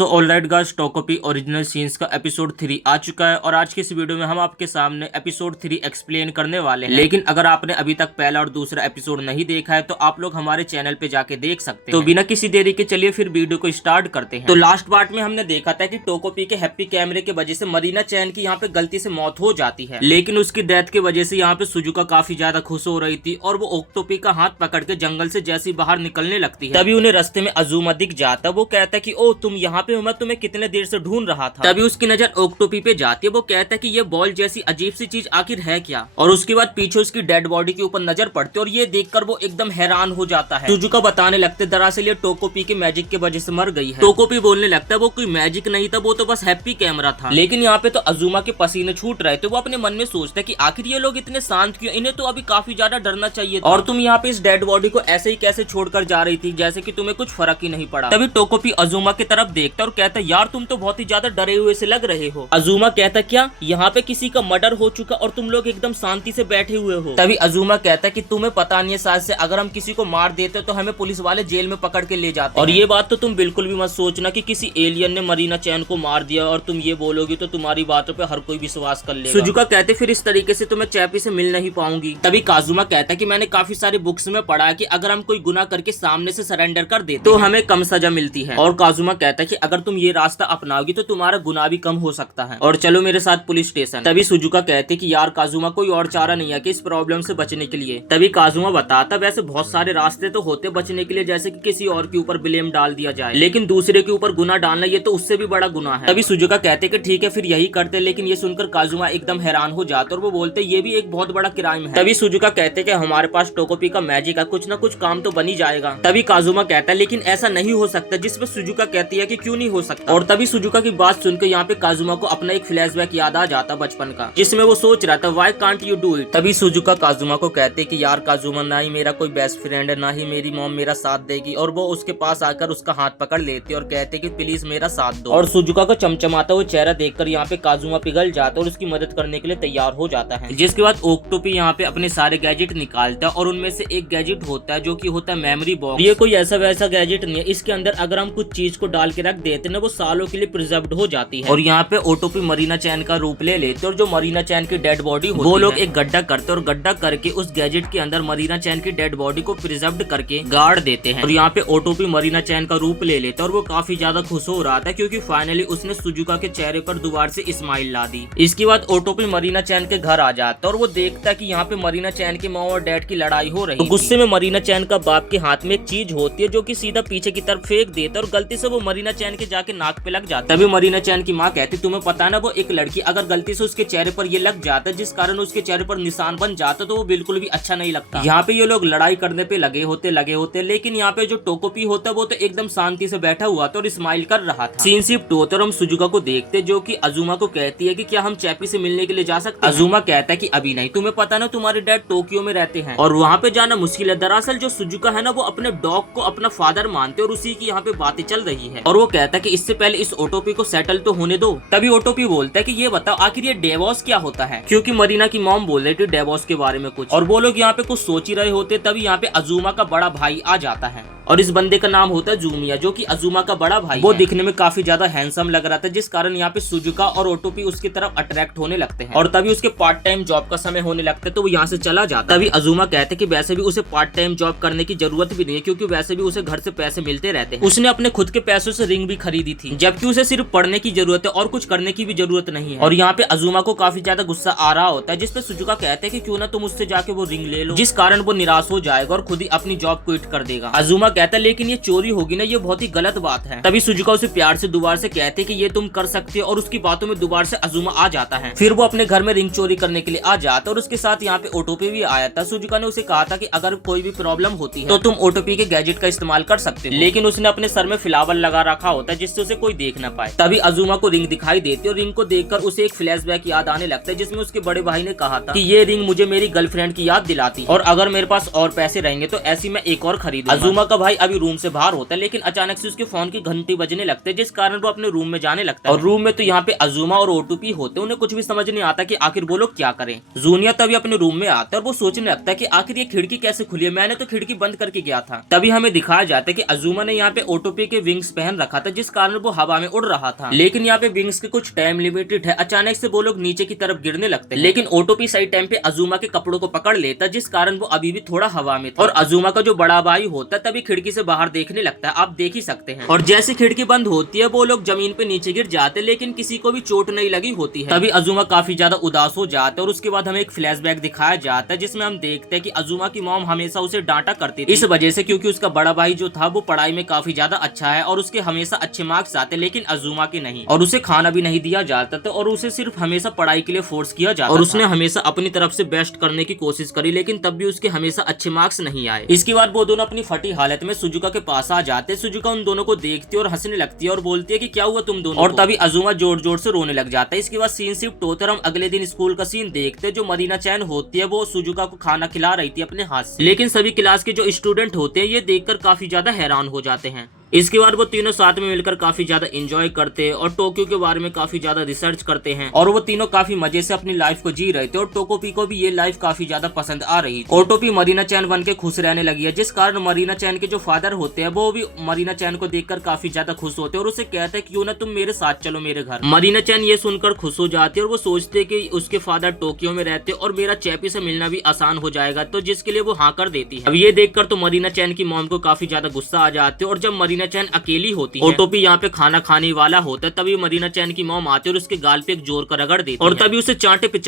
सो alright guys, टोकोपी original scenes का episode 3 आ चुका है और आज की इस वीडियो में हम आपके सामने एपिसोड 3 एक्सप्लेन करने वाले हैं। लेकिन अगर आपने अभी तक पहला और दूसरा एपिसोड नहीं देखा है तो आप लोग हमारे चैनल पे जाके देख सकते हैं। तो बिना किसी देरी के चलिए फिर वीडियो को स्टार्ट करते हैं। तो लास्ट पार्ट में हमने देखा था कि टोकोपी के हैप्पी कैमरे की वजह से मरीना चैन की यहाँ पे गलती से मौत हो जाती है, लेकिन उसकी डेथ की वजह से यहाँ पे सुजुका काफी ज्यादा खुश हो रही थी और वो ओक्टोपी का हाथ पकड़ के जंगल से जैसी बाहर निकलने लगती है तभी उन्हें रास्ते में अजूमा दिख जाता। वो कहता है कि ओ तुम यहाँ पे हो, मैं तुम्हें कितने देर से ढूंढ रहा था। तभी उसकी नजर ओक्टोपी पे जाती है। वो कहता है कि ये बॉल जैसी अजीब सी चीज आखिर है क्या, और उसके बाद पीछे उसकी डेड बॉडी के ऊपर नजर पड़ती है और ये देखकर वो एकदम हैरान हो जाता है। सुजुका बताने लगते दरअसल ये टोकोपी के मैजिक की वजह से मर गई है। टोकोपी बोलने लगता है वो कोई मैजिक नहीं था, वो तो बस हैप्पी कैमरा था। लेकिन यहाँ पे तो अजूमा के पसीने छूट रहे थे। वो अपने मन में सोचता है कि आखिर ये लोग इतने शांत क्यों, इन्हें तो अभी काफी ज्यादा डरना चाहिए था। और तुम यहाँ पे इस डेड बॉडी को ऐसे ही कैसे छोड़कर जा रही थी जैसे कि तुम्हें कुछ फर्क ही नहीं पड़ा। तभी टोकोपी अजूमा की तरफ देखता और कहता यार तुम तो बहुत ही ज्यादा डरे हुए से लग रहे हो। अजूमा कहता क्या यहाँ पे किसी का मर्डर हो चुका और तुम लोग एकदम शांति से बैठे हुए हो। तभी अजूमा कहता कि तुम्हें पता नहीं है शायद से अगर हम किसी को मार देते तो हमें पुलिस वाले जेल में पकड़ के ले जाते। और ये बात तो तुम बिल्कुल भी मत सोचना कि किसी एलियन ने मरीना चैन को मार दिया और तुम ये बोलोगी तो तुम्हारी बातों पे हर कोई विश्वास कर लेगा। सुजुका कहते फिर इस तरीके से तो मैं चैपी से मिल नहीं पाऊंगी। तभी काजुमा कहता कि मैंने काफी सारी बुक्स में पढ़ा है कि अगर हम कोई गुनाह करके सामने से सरेंडर कर देते तो हमें कम सजा मिलती है। और काजुमा कहता है कि अगर तुम ये रास्ता अपनाओगी तो तुम्हारा गुनाह भी कम हो सकता है और चलो मेरे साथ पुलिस स्टेशन। तभी सुजुका कहते कि यार काजुमा कोई और चारा नहीं है कि इस प्रॉब्लम से बचने के लिए। तभी काजुमा बताता वैसे बहुत सारे रास्ते तो होते बचने के लिए, जैसे कि किसी और के ऊपर ब्लेम डाल दिया जाए, लेकिन दूसरे के ऊपर गुनाह डालना ये तो उससे भी बड़ा गुनाह है। तभी सुजुका कहते कि ठीक है फिर यही करते, लेकिन ये सुनकर काजुमा एकदम हैरान हो जाता और वो बोलते ये भी एक बहुत बड़ा क्राइम है। तभी सुजुका कहते कि हमारे पास टोकोपी का मैजिक है, कुछ ना कुछ काम तो बन ही जाएगा। तभी काजुमा कहता है लेकिन ऐसा नहीं हो सकता, जिसमें सुजुका कहती है कि क्यों नहीं हो सकता। और तभी सुजुका की बात सुनकर यहाँ पे काजुमा को अपना एक फ्लैशबैक याद आ जाता बचपन का, जिसमें वो सोच रहा था why can't you do it. तभी सुजुका काजुमा को कहते कि यार काजुमा ना ही मेरा कोई बेस्ट फ्रेंड है, ना ही मेरी मॉम मेरा साथ देगी। और वो उसके पास आकर उसका हाथ पकड़ लेते और कहते कि प्लीज मेरा साथ दो। और सुजुका को चमचमाता हुआ चेहरा देखकर यहाँ पे काजुमा पिघल जाता और उसकी मदद करने के लिए तैयार हो जाता है। जिसके बाद ओक्टोपी यहाँ पे अपने सारे गैजेट निकालता है और उनमें से एक गैजेट होता है जो कि होता है मेमोरी बॉक्स। ये कोई ऐसा वैसा गैजेट नहीं है, इसके अंदर अगर हम कुछ चीज को डाल के रख देते ना वो सालों के लिए प्रिजर्व्ड हो जाती है। और यहाँ पे ओटोपी मरीना चैन का रूप ले लेते और जो मरीना चैन की डेड बॉडी होती वो लोग एक गड्ढा करते और गड्ढा करके उस गैजेट के अंदर मरीना चैन की डेड बॉडी को प्रिजर्व्ड करके गाड़ देते हैं। और यहाँ पे ओटोपी मरीना चैन का रूप ले लेता और वो काफी ज्यादा खुश हो रहा था क्योंकि फाइनली उसने सुजुका के चेहरे पर दोबारा से स्माइल ला दी। इसके बाद ओटोपी मरीना चैन के घर आ जाता और वो देखता कि यहाँ पे मरीना चैन की माँ और डैड की लड़ाई हो रही है। तो गुस्से में मरीना चैन का बाप के हाथ में एक चीज होती है जो कि सीधा पीछे की तरफ फेंक देता और गलती से वो मरीना चैन के जाके नाक पे लग जाता। तभी मरीना चैन की माँ कहती तुम्हें पता ना वो एक लड़की अगर गलती से उसके चेहरे पर ये लग जाता जिस कारण उसके चेहरे पर निशान बन जाता तो वो बिल्कुल भी अच्छा नहीं लगता। यहाँ पे ये लोग लड़ाई करने पे लगे होते लेकिन यहाँ पे जो टोकोपी होता वो तो एकदम शांति से बैठा हुआ था और स्माइल कर रहा था। सीन शिफ्ट होता और हम सुजुका को देखते जो कि अजूमा को कहती है कि क्या हम चैपी से मिलने के लिए जा सकते हैं। अजूमा कहता है कि अभी नहीं, तुम्हें पता ना तुम्हारे डैड टोक्यो में रहते हैं और वहाँ पे जाना मुश्किल है। दरअसल जो सुजुका है ना वो अपने डॉग को अपना फादर मानते और उसी की यहाँ पे बातें चल रही है। और वो कहता है कि इससे पहले इस ओटोपी को सेटल तो होने दो। तभी ओटोपी बोलता है कि ये बताओ आखिर ये डेवोस क्या होता है, क्योंकि मरीना की मॉम बोल रही थी डेवोस के बारे में कुछ और वो लोग यहाँ पे कुछ सोच ही रहे होते। तभी यहाँ पे अजूमा का बड़ा भाई आ जाता है और इस बंदे का नाम होता है जूमिया जो कि अजूमा का बड़ा भाई वो दिखने में काफी ज्यादा हैंडसम लग रहा था, जिस कारण यहाँ पे सुजुका और ओटोपी उसकी तरफ अट्रैक्ट होने लगते हैं। और तभी उसके पार्ट टाइम जॉब का समय होने लगता है तो वो यहाँ से चला जाता है। तभी अजूमा कहते कि वैसे भी उसे पार्ट टाइम जॉब करने की जरूरत भी नहीं है क्योंकि वैसे भी उसे घर से पैसे मिलते रहते हैं। उसने अपने खुद के पैसों से रिंग भी खरीदी थी, जबकि उसे सिर्फ पढ़ने की जरूरत है और कुछ करने की भी जरूरत नहीं है। और यहाँ पे अजूमा को काफी ज्यादा गुस्सा आ रहा होता है, जिसपे सुजुका कहते हैं कि क्यों ना तुम उससे जाके वो रिंग ले लो, जिस कारण वो निराश हो जाएगा और खुद ही अपनी जॉब क्विट कर देगा। अजूमा कहता है लेकिन ये चोरी होगी ना, ये बहुत ही गलत बात है। तभी सुजुका उसे प्यार से दोबारा से कहते कि ये तुम कर सकते हो और उसकी बातों में दोबारा से अजूमा आ जाता है। फिर वो अपने घर में रिंग चोरी करने के लिए आ जाता और उसके साथ यहाँ पे ओटोपी भी आया था। सुजुका ने उसे कहा था कि अगर कोई भी प्रॉब्लम होती है तो तुम ओटोपी के गैजेट का इस्तेमाल कर सकते हो, लेकिन उसने अपने सर में फ्लावर लगा रखा होता है जिससे उसे कोई देख ना पाए। तभी अजूमा को रिंग दिखाई देती और रिंग को देखकर उसे एक फ्लैशबैक याद आने लगता है जिसमें उसके बड़े भाई ने कहा था कि ये रिंग मुझे मेरी गर्लफ्रेंड की याद दिलाती और अगर मेरे पास और पैसे रहेंगे तो ऐसी मैं एक और खरीदूंगा। अजूमा का भाई अभी रूम से बाहर होता है, लेकिन अचानक से उसके फोन की घंटी बजने लगते है, जिस कारण वो अपने रूम में जाने लगता है। और रूम में तो यहाँ पे अजूमा और ओटोपी होते हैं, उन्हें कुछ भी समझ नहीं आता कि आखिर वो लोग क्या करें। जूनियर तभी अपने रूम में आता है और वो सोचने लगता है कि आखिर ये खिड़की कैसे खुली है, मैंने तो खिड़की बंद करके गया था। तभी हमें दिखाया जाता है कि अजूमा ने यहाँ पे ओटोपी के विंग्स पहन रखा था, जिस कारण वो हवा में उड़ रहा था। लेकिन यहाँ पे विंग्स के कुछ टाइम लिमिटेड है, अचानक से वो लोग नीचे की तरफ गिरने लगते हैं। लेकिन ओटोपी सही टाइम पे अजूमा के कपड़ों को पकड़ लेता, जिस कारण वो अभी भी थोड़ा हवा में था। और अजूमा का जो बड़ा भाई होता है तभी खिड़की से बाहर देखने लगता है, आप देख ही सकते हैं। और जैसे खिड़की बंद होती है वो लोग जमीन पे नीचे गिर जाते, लेकिन किसी को भी चोट नहीं लगी होती है। तभी अजूमा काफी ज्यादा उदास हो जाता है और उसके बाद हमें एक फ्लैशबैक दिखाया जाता है, जिसमें हम देखते हैं कि अजूमा की मॉम हमेशा उसे डांटा करती थी, इस वजह से क्योंकि उसका बड़ा भाई जो था वो पढ़ाई में काफी ज्यादा अच्छा है और उसके हमेशा अच्छे मार्क्स आते, लेकिन अजूमा के नहीं। और उसे खाना भी नहीं दिया जाता था और उसे सिर्फ हमेशा पढ़ाई के लिए फोर्स किया जाता और उसने हमेशा अपनी तरफ से बेस्ट करने की कोशिश करी, लेकिन तब भी उसके हमेशा अच्छे मार्क्स नहीं आए। इसके बाद वो दोनों अपनी फटी हालत में सुजुका के पास आ जाते। सुजुका उन दोनों को देखती है और हंसने लगती है और बोलती है कि क्या हुआ तुम दोनों। और तभी अजूमा जोर जोर से रोने लग जाता है। इसके बाद सीन शिफ्ट होता है, हम अगले दिन स्कूल का सीन देखते हैं। जो मरीना चैन होती है वो सुजुका को खाना खिला रही थी अपने हाथ से, लेकिन सभी क्लास के जो स्टूडेंट होते हैं ये देखकर काफी ज्यादा हैरान हो जाते हैं। इसके बाद वो तीनों साथ में मिलकर काफी ज्यादा एंजॉय करते हैं और टोक्यो के बारे में काफी ज्यादा रिसर्च करते हैं और वो तीनों काफी मजे से अपनी लाइफ को जी रहे थे और टोकोपी को भी ये लाइफ काफी ज्यादा पसंद आ रही थी। ओटोपी मरीना चैन बन के खुश रहने लगी है, जिस कारण मरीना चैन के जो फादर होते हैं वो भी मरीना चैन को देखकर काफी ज्यादा खुश होते हैं और उसे कहते हैं क्यों ना तुम मेरे साथ चलो मेरे घर। मरीना चैन ये सुनकर खुश हो जाती है और वो सोचते कि उसके फादर टोक्यो में रहते और मेरा चैपी से मिलना भी आसान हो जाएगा, तो जिसके लिए वो हाँ कर देती है। अब ये देखकर तो मरीना चैन की मॉम को काफी ज्यादा गुस्सा आ जाते और जब मरीना चैन अकेली होती है, ओटोपी यहाँ पे खाना खाने वाला होता है, तभी मरीना चैन की मॉम आती है और उसके गाल पे एक जोर का रगड़ देती है और तभी उसे चांटे पे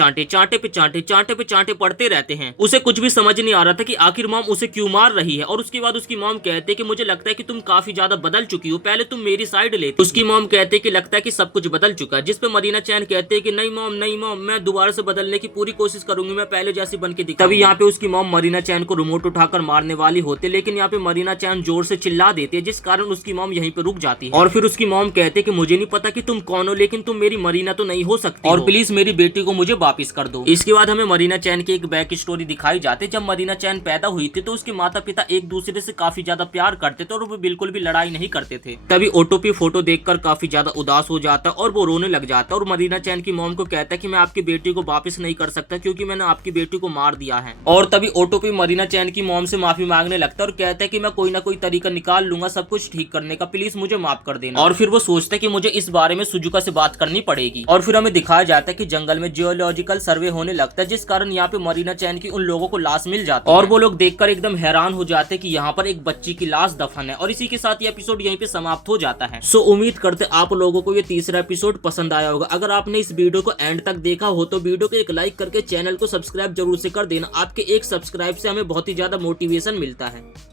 चांटे पड़ते रहते हैं। उसे कुछ भी समझ नहीं आ रहा था कि आखिर मॉम उसे क्यों मार रही है। और उसके बाद उसकी मॉम कहते हैं कि मुझे लगता है कि तुम काफी ज्यादा बदल चुकी हो, पहले तुम मेरी साइड लेती। उसकी मॉम कहते हैं कि लगता है कि सब कुछ बदल चुका है, जिस पे मरीना चैन कहते हैं कि नहीं मॉम मैं दोबारा से बदलने की पूरी कोशिश करूंगी, मैं पहले जैसी बन के दिखाऊंगी। तभी यहाँ पे उसकी मॉम मरीना चैन को रिमोट उठाकर मारने वाली होती है, लेकिन यहाँ पे मरीना चैन जोर से चिल्ला देती है, जिस कारण उसकी मॉम यहीं पे रुक जाती है। और फिर उसकी मॉम कहते हैं कि मुझे नहीं पता कि तुम कौन हो, लेकिन तुम मेरी मरीना तो नहीं हो सकती और प्लीज मेरी बेटी को मुझे वापस कर दो। इसके बाद हमें मरीना चैन की एक बैक स्टोरी दिखाई जाती है। जब मरीना चैन पैदा हुई थी तो उसके माता पिता एक दूसरे से काफी ज्यादा प्यार करते थे और वो बिल्कुल भी लड़ाई नहीं करते थे। तभी ओटोपी फोटो देखकर काफी ज्यादा उदास हो जाता है और वो रोने लग जाता है और मरीना चैन की मॉम को कहता है कि मैं आपकी बेटी को वापस नहीं कर सकता क्योंकि मैंने आपकी बेटी को मार दिया है। और तभी ओटोपी मरीना चैन की मॉम से माफी मांगने लगता है और कहता है कि मैं कोई ना कोई तरीका निकाल लूंगा सब कुछ ठीक करने का, प्लीज मुझे माफ कर देना। और फिर वो सोचता है कि मुझे इस बारे में सुजुका से बात करनी पड़ेगी। और फिर हमें दिखाया जाता है कि जंगल में जियोलॉजिकल सर्वे होने लगता है, जिस कारण यहाँ पे मरीना चैन की उन लोगों को लाश मिल जाती है और वो लोग देखकर एकदम हैरान हो जाते हैं कि यहाँ पर एक बच्ची की लाश दफन है। और इसी के साथ ये एपिसोड यहीं पे समाप्त हो जाता है। सो उम्मीद करते आप लोगों को ये तीसरा एपिसोड पसंद आया होगा। अगर आपने इस वीडियो को एंड तक देखा हो तो वीडियो को एक लाइक करके चैनल को सब्सक्राइब जरूर से कर देना। आपके एक सब्सक्राइब से हमें बहुत ही ज्यादा मोटिवेशन मिलता है।